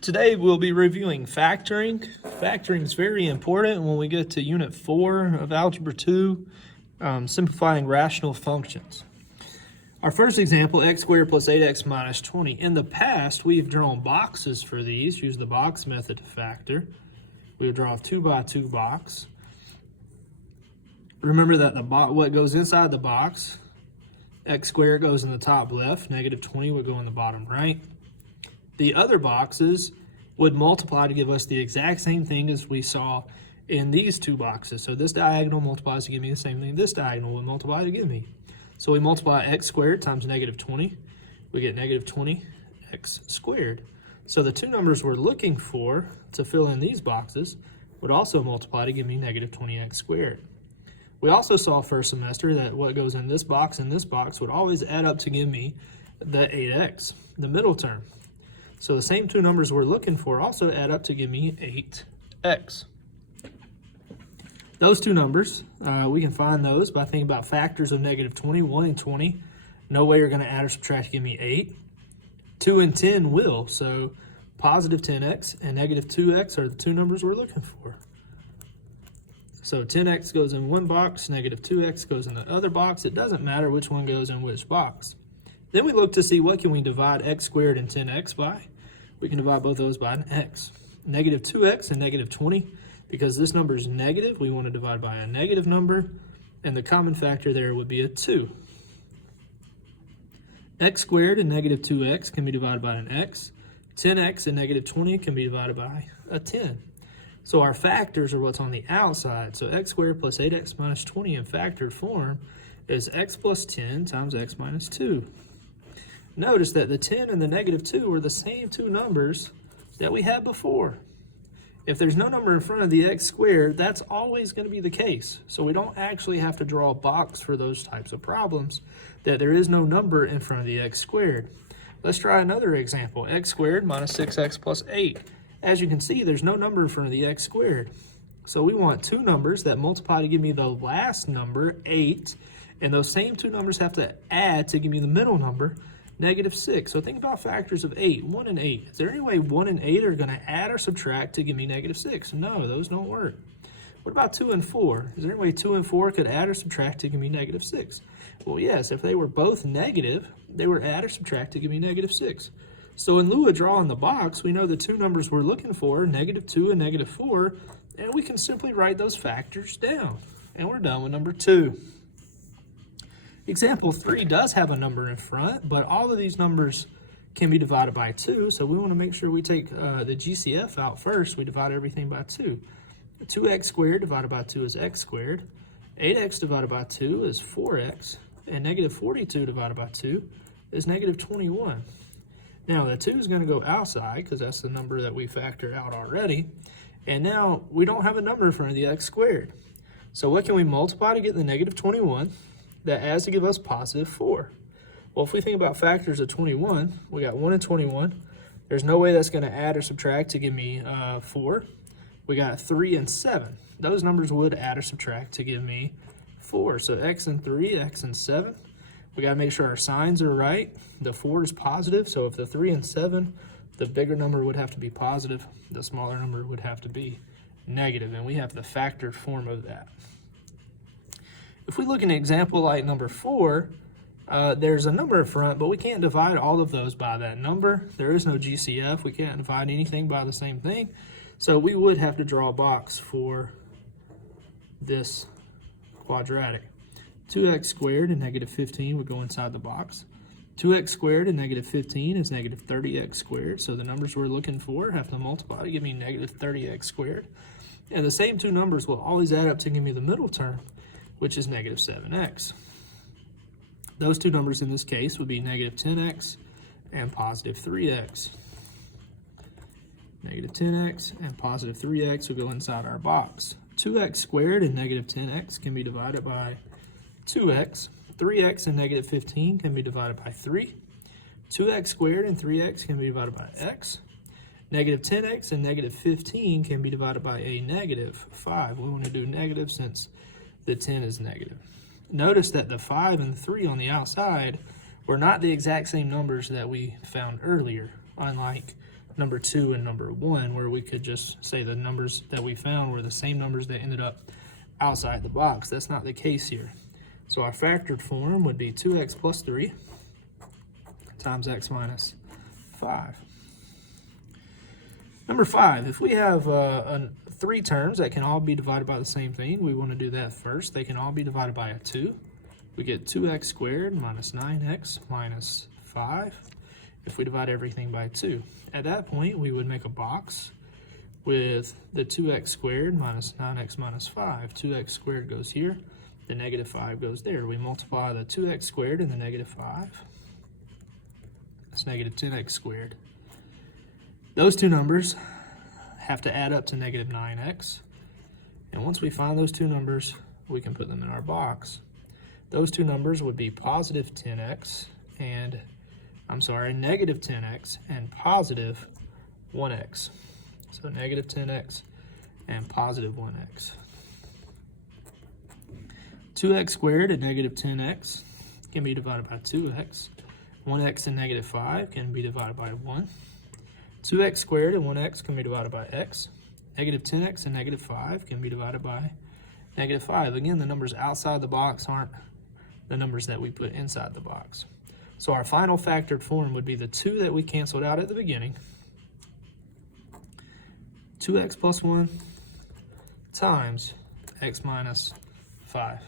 Today we'll be reviewing factoring. Factoring is very important when we get to Unit 4 of Algebra 2, simplifying rational functions. Our first example, x squared plus 8x minus 20. In the past, we've drawn boxes for these, use the box method to factor. We would draw a 2 by 2 box. Remember that what goes inside the box, x squared goes in the top left, negative 20 would go in the bottom right. The other boxes would multiply to give us the exact same thing as we saw in these two boxes. So this diagonal multiplies to give me the same thing this diagonal would multiply to give me. So we multiply x squared times negative 20. We get negative 20x squared. So the two numbers we're looking for to fill in these boxes would also multiply to give me negative 20x squared. We also saw first semester that what goes in this box and this box would always add up to give me the 8x, the middle term. So the same two numbers we're looking for also add up to give me 8x. Those two numbers, we can find those by thinking about factors of negative 20, 1 and 20. No way you're going to add or subtract to give me 8. 2 and 10 will, so positive 10x and negative 2x are the two numbers we're looking for. So 10x goes in one box, negative 2x goes in the other box. It doesn't matter which one goes in which box. Then we look to see what can we divide x squared and 10x by. We can divide both of those by an x. Negative 2x and negative 20, because this number is negative, we want to divide by a negative number, and the common factor there would be a 2. X squared and negative 2x can be divided by an x. 10x and negative 20 can be divided by a 10. So our factors are what's on the outside. So x squared plus 8x minus 20 in factored form is x plus 10 times x minus 2. Notice that the 10 and the negative 2 are the same two numbers that we had before. If there's no number in front of the x squared, that's always going to be the case. So we don't actually have to draw a box for those types of problems, that there is no number in front of the x squared. Let's try another example, x squared minus 6x plus 8. As you can see, there's no number in front of the x squared. So we want two numbers that multiply to give me the last number, 8, and those same two numbers have to add to give me the middle number, negative 6. So think about factors of 8, 1 and 8. Is there any way 1 and 8 are going to add or subtract to give me negative 6? No, those don't work. What about 2 and 4? Is there any way 2 and 4 could add or subtract to give me negative 6? Well, yes, if they were both negative, they would add or subtract to give me negative 6. So in lieu of drawing the box, we know the two numbers we're looking for, negative 2 and negative 4, and we can simply write those factors down. And we're done with number 2. Example 3 does have a number in front, but all of these numbers can be divided by 2, so we want to make sure we take the GCF out first. We divide everything by 2. 2x squared divided by 2 is x squared. 8x divided by 2 is 4x, and negative 42 divided by 2 is negative 21. Now the 2 is going to go outside because that's the number that we factored out already, and now we don't have a number in front of the x squared. So what can we multiply to get the negative 21? That adds to give us positive 4. Well, if we think about factors of 21, we got 1 and 21. There's no way that's going to add or subtract to give me 4. We got 3 and 7. Those numbers would add or subtract to give me 4. So x and 3, x and 7. We got to make sure our signs are right. The 4 is positive, so if the 3 and 7, the bigger number would have to be positive. The smaller number would have to be negative, and we have the factored form of that. If we look at an example like number 4, there's a number in front, but we can't divide all of those by that number. There is no GCF. We can't divide anything by the same thing. So we would have to draw a box for this quadratic. 2x squared and negative 15 would go inside the box. 2x squared and negative 15 is negative 30x squared. So the numbers we're looking for have to multiply to give me negative 30x squared. And the same two numbers will always add up to give me the middle term, which is negative 7x. Those two numbers in this case would be negative 10x and positive 3x. Negative 10x and positive 3x will go inside our box. 2x squared and negative 10x can be divided by 2x. 3x and negative 15 can be divided by 3. 2x squared and 3x can be divided by x. Negative 10x and negative 15 can be divided by a negative 5. We want to do negative since the 10 is negative. Notice that the 5 and the 3 on the outside were not the exact same numbers that we found earlier, unlike number 2 and number 1, where we could just say the numbers that we found were the same numbers that ended up outside the box. That's not the case here. So our factored form would be 2x plus 3 times x minus 5. Number 5, if we have 3 terms that can all be divided by the same thing, we want to do that first. They can all be divided by a 2. We get 2x squared minus 9x minus 5 if we divide everything by 2. At that point, we would make a box with the 2x squared minus 9x minus 5. 2x squared goes here, the negative 5 goes there. We multiply the 2x squared and the negative 5. That's negative 10x squared. Those two numbers have to add up to negative 9x. And once we find those two numbers, we can put them in our box. Those two numbers would be positive 10x and, negative 10x and positive 1x. So negative 10x and positive 1x. 2x squared and negative 10x can be divided by 2x. 1x and negative 5 can be divided by 1. 2x squared and 1x can be divided by x. Negative 10x and negative 5 can be divided by negative 5. Again, the numbers outside the box aren't the numbers that we put inside the box. So our final factored form would be the 2 that we canceled out at the beginning. 2x plus 1 times x minus 5.